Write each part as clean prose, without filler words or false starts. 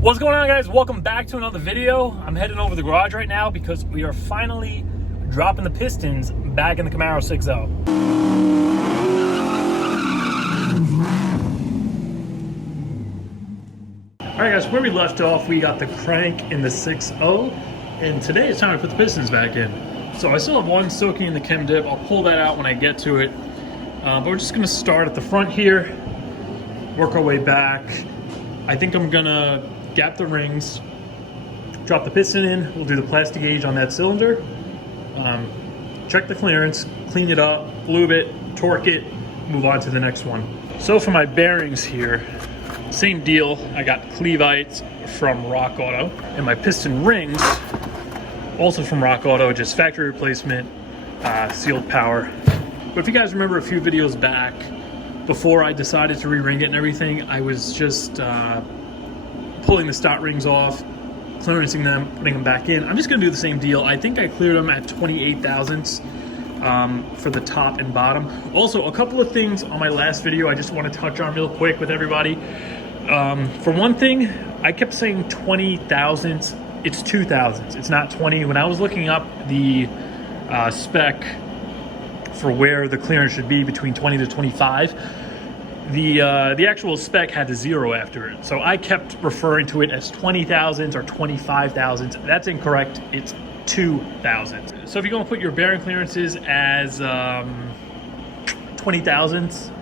What's going on, guys? Welcome back to another video. I'm heading over to the garage right now because we are finally dropping the pistons back in the Camaro 6.0. Alright guys, where we left off, we got the crank in the 6.0, and today it's time to put the pistons back in. So I still have one soaking in the chem dip. I'll pull that out when I get to it. But we're just going to start at the front here, work our way back. I think I'm going to gap the rings, drop the piston in, we'll do the plastic gauge on that cylinder, check the clearance, clean it up, lube it, torque it, move on to the next one. So for my bearings here, same deal. I got Clevites from Rock Auto, and my piston rings also from Rock Auto, just factory replacement, sealed power. But if you guys remember a few videos back, before I decided to re-ring it and everything, I was just pulling the stot rings off, clearancing them, putting them back in. I'm just gonna do the same deal. I think I cleared them at 28 thousandths for the top and bottom. Also, a couple of things on my last video I just want to touch on real quick with everybody. For one thing, I kept saying 20 thousandths. It's 2 thousandths. It's not 20. When I was looking up the spec for where the clearance should be between 20 to 25, the actual spec had a 0 after it. So I kept referring to it as 20 thousandths or 25 thousandths. That's incorrect. It's 2 thousandths. So if you're going to put your bearing clearances as 20 thousandths,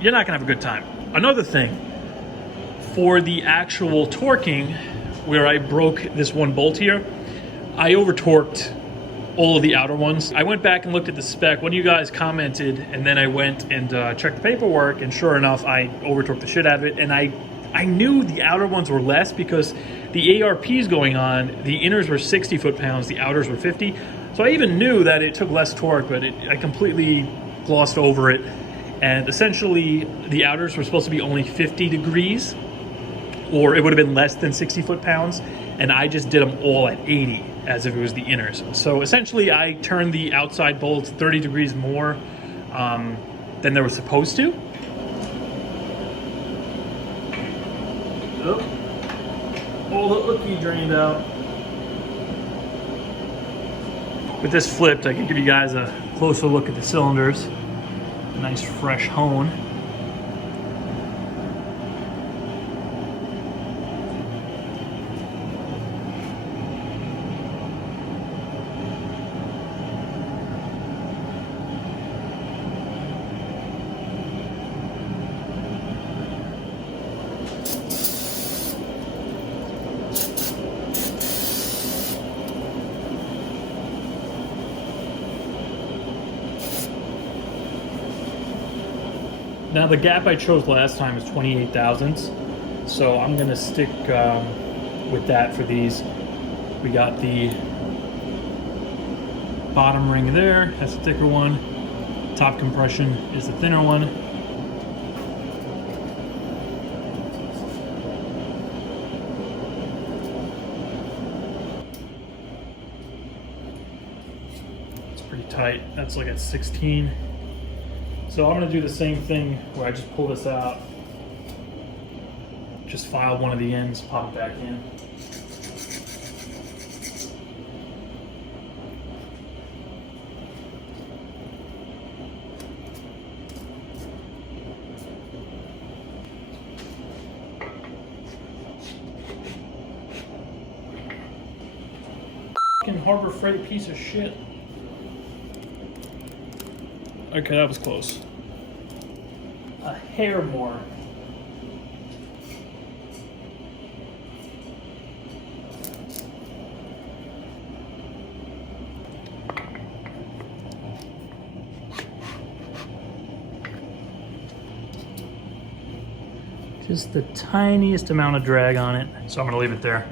you're not going to have a good time. Another thing, for the actual torquing, where I broke this one bolt here, I over torqued all of the outer ones. I went back and looked at the spec. One of you guys commented, and then I went and checked the paperwork, and sure enough, I over torqued the shit out of it. And I knew the outer ones were less because the ARPs going on, the inners were 60 foot-pounds, the outers were 50. So I even knew that it took less torque, but I completely glossed over it. And essentially, the outers were supposed to be only 50 degrees, or it would have been less than 60 foot-pounds, and I just did them all at 80, as if it was the inners. So essentially, I turned the outside bolts 30 degrees more than they were supposed to. Oh, all the ookie drained out. With this flipped, I can give you guys a closer look at the cylinders. Nice fresh hone. Now the gap I chose last time is 28 thousandths, so I'm gonna stick with that for these. We got the bottom ring there, that's the thicker one. Top compression is the thinner one. It's pretty tight, that's like at 16. So I'm going to do the same thing where I just pull this out, just file one of the ends, pop it back in. Fucking Harbor Freight piece of shit. Okay, that was close. A hair more. Just the tiniest amount of drag on it, so I'm gonna leave it there.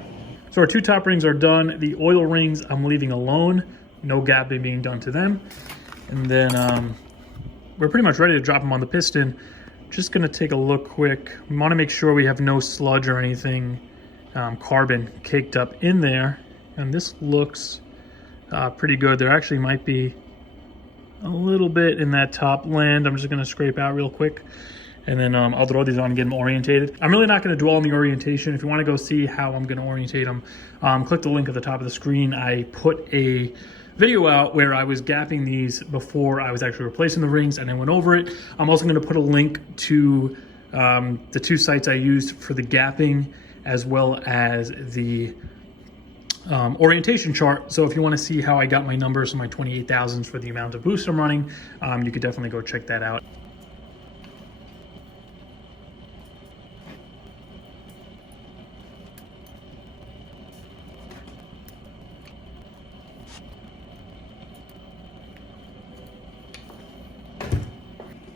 So our two top rings are done. The oil rings I'm leaving alone. No gapping being done to them. And then we're pretty much ready to drop them on the piston. Just gonna take a look quick. We wanna make sure we have no sludge or anything carbon caked up in there. And this looks pretty good. There actually might be a little bit in that top land. I'm just gonna scrape out real quick. And then I'll throw these on and get them orientated. I'm really not going to dwell on the orientation. If you want to go see how I'm going to orientate them, click the link at the top of the screen. I put a video out where I was gapping these before I was actually replacing the rings, and I went over it. I'm also going to put a link to the 2 sites I used for the gapping, as well as the orientation chart. So if you want to see how I got my numbers and my 28,000s for the amount of boost I'm running, you could definitely go check that out.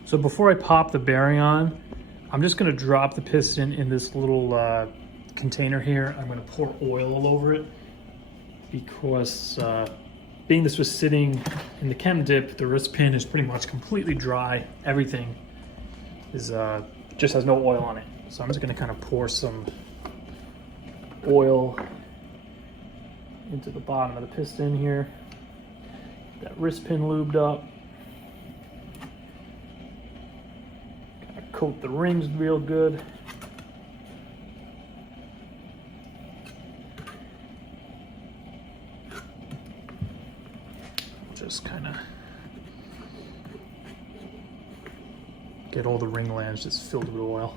So before I pop the bearing on, I'm just gonna drop the piston in this little container here. I'm gonna pour oil all over it because being this was sitting in the chem dip, the wrist pin is pretty much completely dry. Everything is just has no oil on it. So I'm just gonna kind of pour some oil into the bottom of the piston here. That wrist pin lubed up. Coat the rings real good. Just kind of get all the ring lands just filled with oil.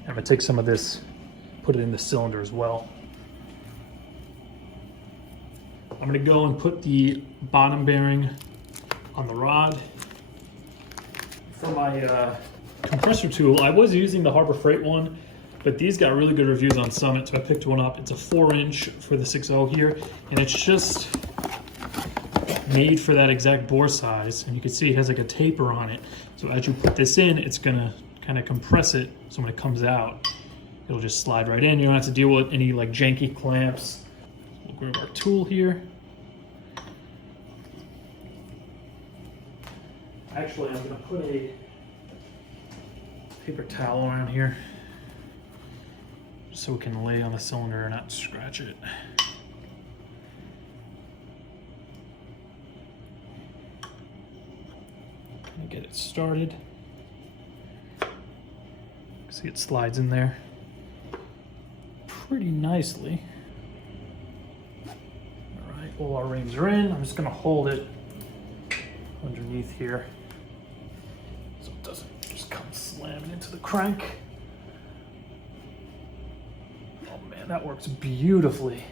And I'm gonna take some of this, put it in the cylinder as well. I'm gonna go and put the bottom bearing on the rod. For my compressor tool, I was using the Harbor Freight one, but these got really good reviews on Summit, so I picked one up. It's a 4-inch for the 6.0 here, and it's just made for that exact bore size. And you can see it has like a taper on it. So as you put this in, it's gonna kind of compress it, so when it comes out, it'll just slide right in. You don't have to deal with any like janky clamps. We'll grab our tool here. Actually, I'm gonna put a paper towel around here so we can lay on the cylinder and not scratch it. And get it started. See, it slides in there pretty nicely. All right, all our rings are in. I'm just gonna hold it underneath here so it doesn't just come slamming into the crank. Oh man, that works beautifully.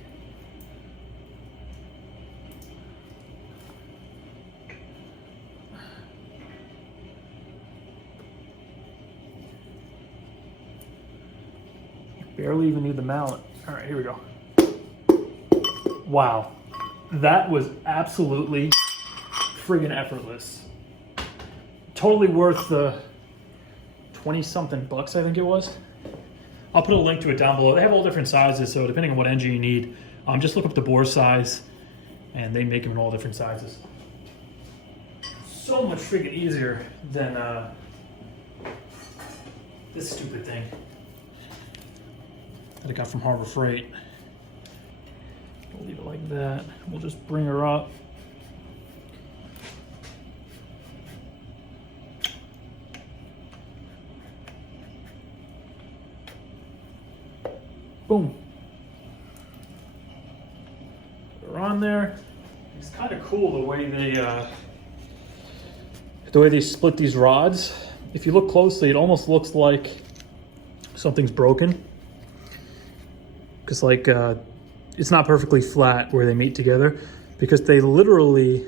Barely even need the mallet. All right, here we go. Wow, that was absolutely friggin' effortless. Totally worth the 20-something bucks, I think it was. I'll put a link to it down below. They have all different sizes, so depending on what engine you need, just look up the bore size, and they make them in all different sizes. So much friggin' easier than this stupid thing that I got from Harbor Freight. We'll leave it like that. We'll just bring her up. Boom. They're on there. It's kind of cool the way they split these rods. If you look closely, it almost looks like something's broken. Because like it's not perfectly flat where they meet together, because they literally,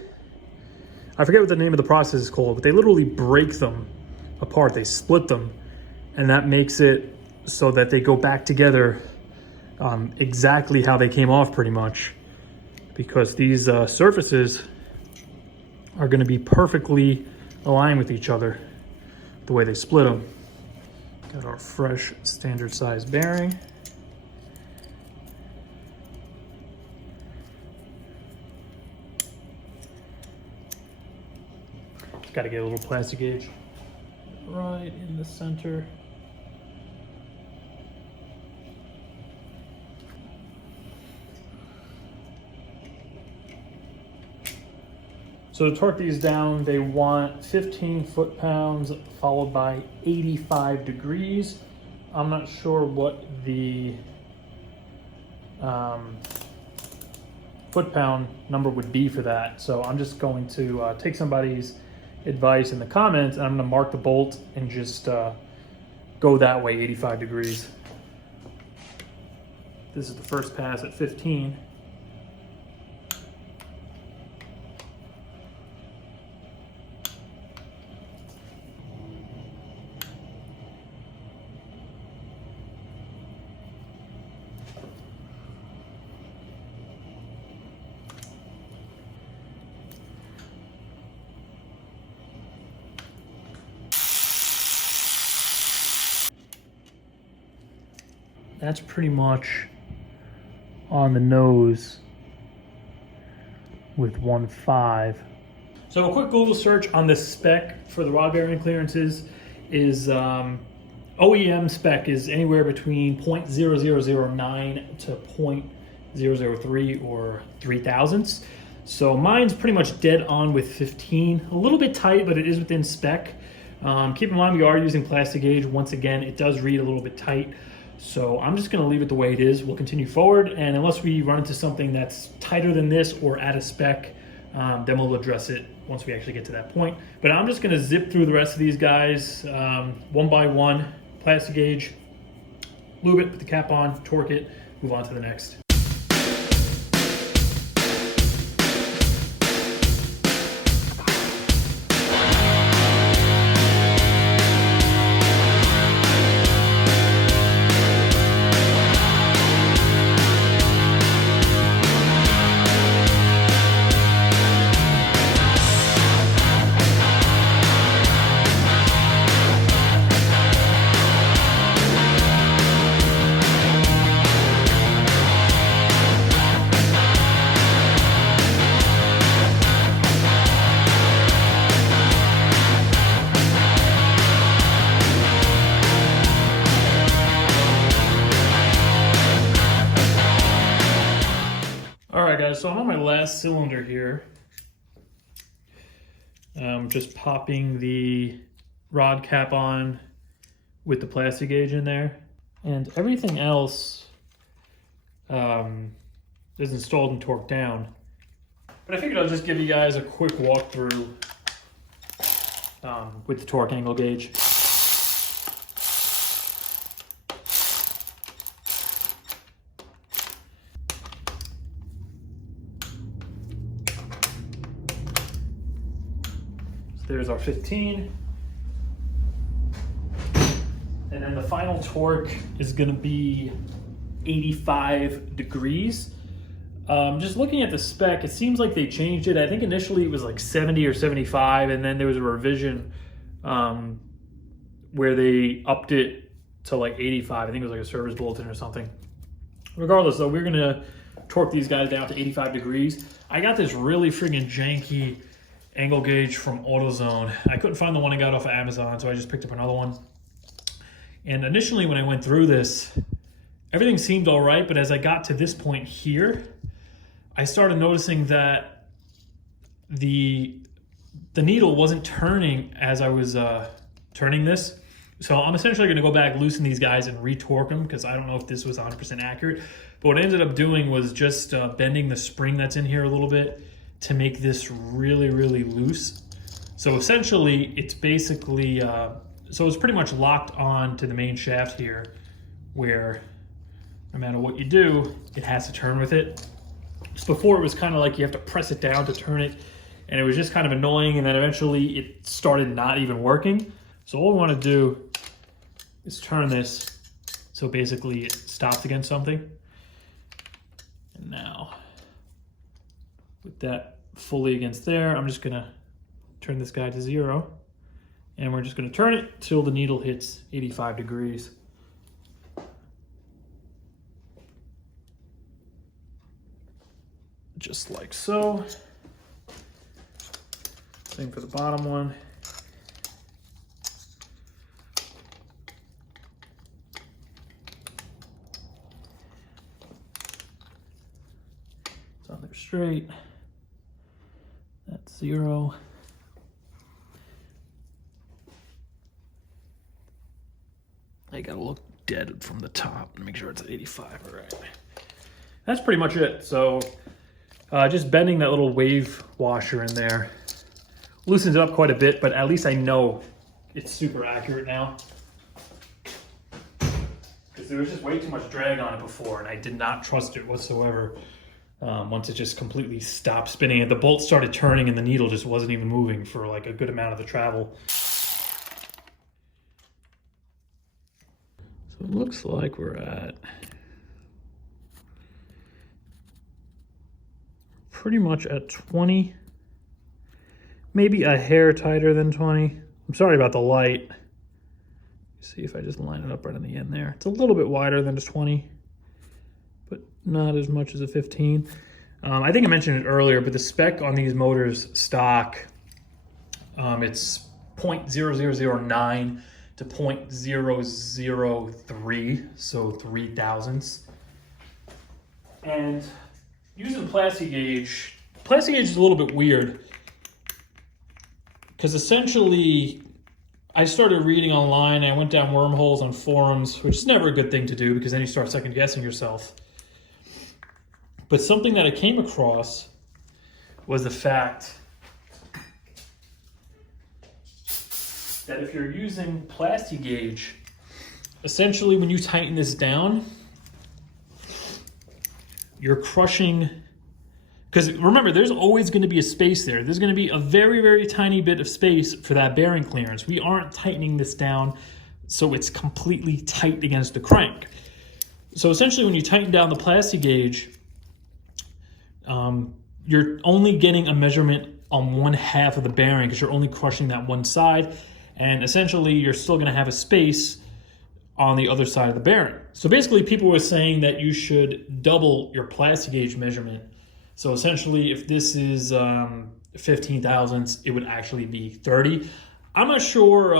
I forget what the name of the process is called, but they literally break them apart. They split them, and that makes it so that they go back together exactly how they came off, pretty much, because these surfaces are going to be perfectly aligned with each other the way they split them. Got our fresh standard size bearing. Got to get a little plastic gauge right in the center. So So to torque these down, they want 15 foot-pounds followed by 85 degrees. I'm not sure what the foot-pound number would be for that. So I'm just going to take somebody's advice in the comments, and I'm going to mark the bolt and just go that way, 85 degrees. This is the first pass at 15. That's pretty much on the nose with 1.5. So a quick Google search on the spec for the rod bearing clearances is OEM spec is anywhere between 0.0009 to 0.003 or 3 thousandths. So mine's pretty much dead on with 15. A little bit tight, but it is within spec. Keep in mind we are using plastic gauge. Once again, it does read a little bit tight. So I'm just gonna leave it the way it is. We'll continue forward, and unless we run into something that's tighter than this or out of spec, then we'll address it once we actually get to that point. But I'm just gonna zip through the rest of these guys one by one, plastic gauge, lube it, put the cap on, torque it, move on to the next. So I'm on my last cylinder here. Just popping the rod cap on with the plastic gauge in there, and everything else is installed and torqued down. But I figured I'll just give you guys a quick walkthrough with the torque angle gauge. There's our 15. And then the final torque is gonna be 85 degrees. Just looking at the spec, it seems like they changed it. I think initially it was like 70 or 75, and then there was a revision where they upped it to like 85. I think it was like a service bulletin or something. Regardless though, we're gonna torque these guys down to 85 degrees. I got this really friggin' janky angle gauge from AutoZone. I couldn't find the one I got off of Amazon, so I just picked up another one. And initially when I went through this, everything seemed all right, but as I got to this point here, I started noticing that the needle wasn't turning as I was turning this. So I'm essentially gonna go back, loosen these guys and retorque them, because I don't know if this was 100% accurate. But what I ended up doing was just bending the spring that's in here a little bit to make this really, really loose. So essentially, it's basically, so it's pretty much locked on to the main shaft here, where no matter what you do, it has to turn with it. Just before, it was kind of like you have to press it down to turn it, and it was just kind of annoying, and then eventually it started not even working. So all we want to do is turn this so basically it stops against something. And now, with that fully against there, I'm just gonna turn this guy to 0, and we're just gonna turn it till the needle hits 85 degrees. Just like so. Same for the bottom one. It's on there straight. That's 0. I gotta look dead from the top and make sure it's at 85. All right. That's pretty much it. So just bending that little wave washer in there loosens it up quite a bit, but at least I know it's super accurate now. Because there was just way too much drag on it before, and I did not trust it whatsoever. Once it just completely stopped spinning, and the bolt started turning and the needle just wasn't even moving for like a good amount of the travel. So it looks like we're at pretty much at 20, maybe a hair tighter than 20. I'm sorry about the light. See if I just line it up right on the end there. It's a little bit wider than a 20, but not as much as a 15. I think I mentioned it earlier, but the spec on these motors stock, it's 0.0009 to 0.003, so 3 thousandths. And using plastic gauge is a little bit weird because essentially I started reading online. I went down wormholes on forums, which is never a good thing to do because then you start second guessing yourself. But something that I came across was the fact that if you're using plastic gauge, essentially when you tighten this down, you're crushing, because remember, there's always going to be a space there. There's going to be a very, very tiny bit of space for that bearing clearance. We aren't tightening this down so it's completely tight against the crank. So essentially when you tighten down the plastic gauge, you're only getting a measurement on one half of the bearing because you're only crushing that one side. And essentially you're still going to have a space on the other side of the bearing. So basically people were saying that you should double your plastic gauge measurement. So essentially if this is 15 thousandths, it would actually be 30. I'm not sure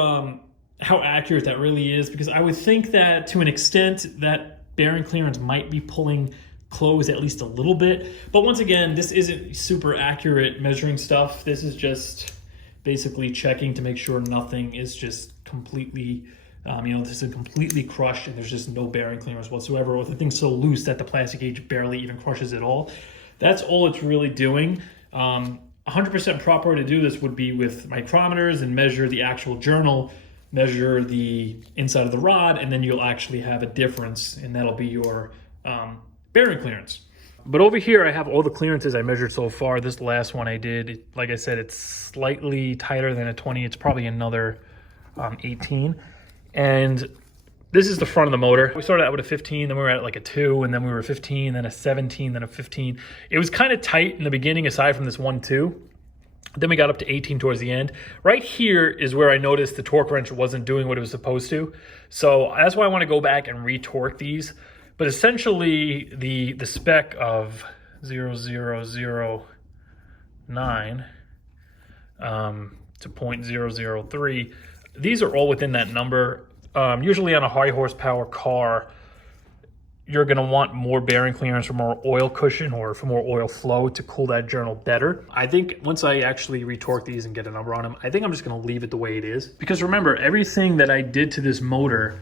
how accurate that really is, because I would think that to an extent that bearing clearance might be pulling close at least a little bit. But once again, this isn't super accurate measuring stuff. This is just basically checking to make sure nothing is just completely this is completely crushed and there's just no bearing clearance whatsoever, or the thing's so loose that the plastic gauge barely even crushes at all. That's all it's really doing. 100% proper to do this would be with micrometers and measure the actual journal, measure the inside of the rod, and then you'll actually have a difference, and that'll be your bearing clearance. But over here, I have all the clearances I measured so far. This last one I did, like I said, it's slightly tighter than a 20. It's probably another 18. And this is the front of the motor. We started out with a 15, then we were at like a 2, and then we were a 15, then a 17, then a 15. It was kind of tight in the beginning aside from this 1, 2. Then we got up to 18 towards the end. Right here is where I noticed the torque wrench wasn't doing what it was supposed to. So that's why I want to go back and re-torque these. But essentially the spec of 0.009 to 0.003, these are all within that number. Usually on a high horsepower car, you're going to want more bearing clearance or more oil cushion or for more oil flow to cool that journal better. I think once I actually retorque these and get a number on them, I think I'm just going to leave it the way it is. Because remember, everything that I did to this motor,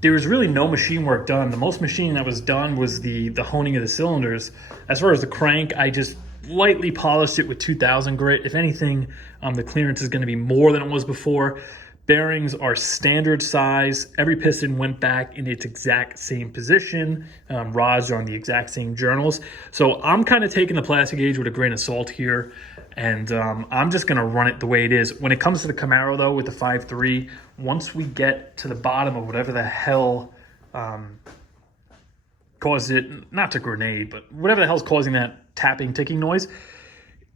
there was really no machine work done. The most machining that was done was the honing of the cylinders. As far as the crank, I just lightly polished it with 2000 grit. If anything, the clearance is going to be more than it was before. Bearings are standard size. Every piston went back in its exact same position. Rods are on the exact same journals. So I'm kind of taking the plastic gauge with a grain of salt here, and I'm just going to run it the way it is. When it comes to the Camaro, though, with the 5.3, once we get to the bottom of whatever the hell caused it, not to grenade, but whatever the hell's causing that tapping, ticking noise,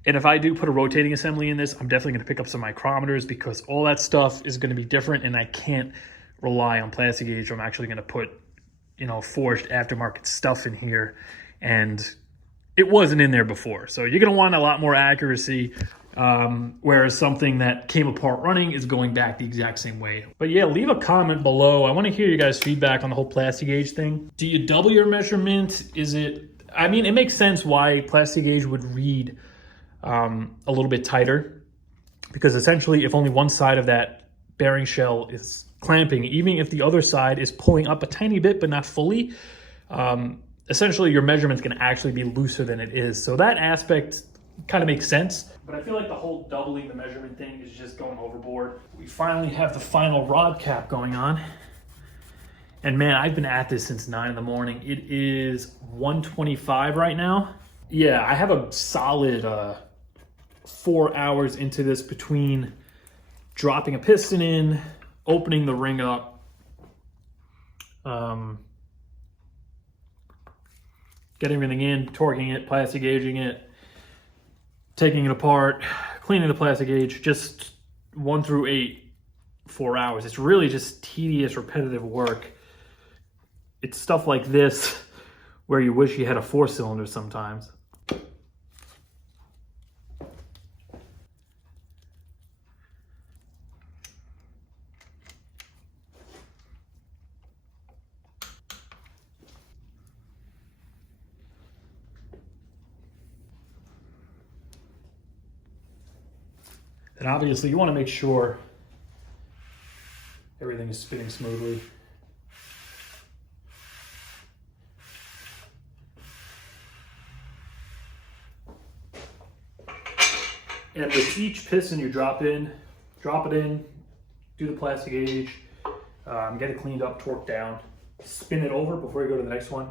and if I do put a rotating assembly in this, I'm definitely going to pick up some micrometers, because all that stuff is going to be different, and I can't rely on plastic gauge. I'm actually going to put, forged aftermarket stuff in here, and it wasn't in there before. So you're going to want a lot more accuracy, whereas something that came apart running is going back the exact same way. But yeah, leave a comment below. I want to hear you guys' feedback on the whole plastic gauge thing. Do you double your measurement? It makes sense why plastic gauge would read a little bit tighter, because essentially if only one side of that bearing shell is clamping, even if the other side is pulling up a tiny bit but not fully, essentially your measurement's going to actually be looser than it is. So that aspect kind of makes sense. But I feel like the whole doubling the measurement thing is just going overboard. We finally have the final rod cap going on. And man, I've been at this since 9 in the morning. It is 1:25 right now. Yeah, I have a solid 4 hours into this between dropping a piston in, opening the ring up, getting everything in, torquing it, plastic gauging it, taking it apart, cleaning the plastic gauge, just 1 through 8, 4 hours. It's really just tedious, repetitive work. It's stuff like this where you wish you had a 4-cylinder sometimes. And obviously you want to make sure everything is spinning smoothly. And with each piston you drop it in, do the plastic gauge, get it cleaned up, torqued down, spin it over before you go to the next one.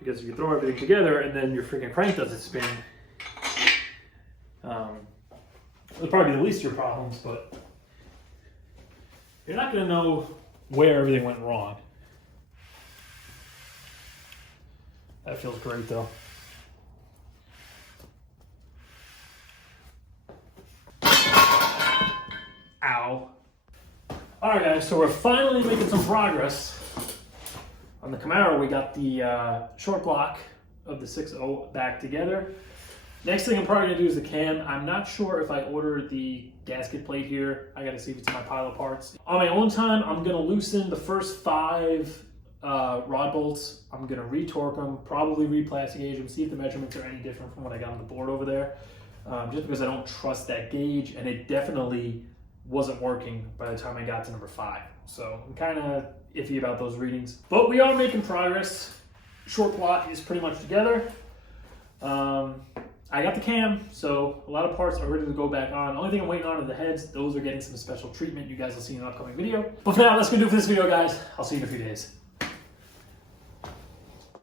Because if you throw everything together and then your freaking crank doesn't spin, it'll probably be the least of your problems, but you're not going to know where everything went wrong. That feels great though. Ow. Alright guys, so we're finally making some progress. On the Camaro, we got the short block of the 6.0 back together. Next thing I'm probably going to do is the cam. I'm not sure if I ordered the gasket plate here. I got to see if it's in my pile of parts. On my own time, I'm going to loosen the first 5 rod bolts. I'm going to retorque them, probably re-plastic gauge them, see if the measurements are any different from what I got on the board over there. Just because I don't trust that gauge, and it definitely wasn't working by the time I got to number 5. So I'm kind of iffy about those readings. But we are making progress. Short block is pretty much together. I got the cam, so a lot of parts are ready to go back on. The only thing I'm waiting on are the heads. Those are getting some special treatment. You guys will see in an upcoming video. But for now, that's going to do it for this video, guys. I'll see you in a few days.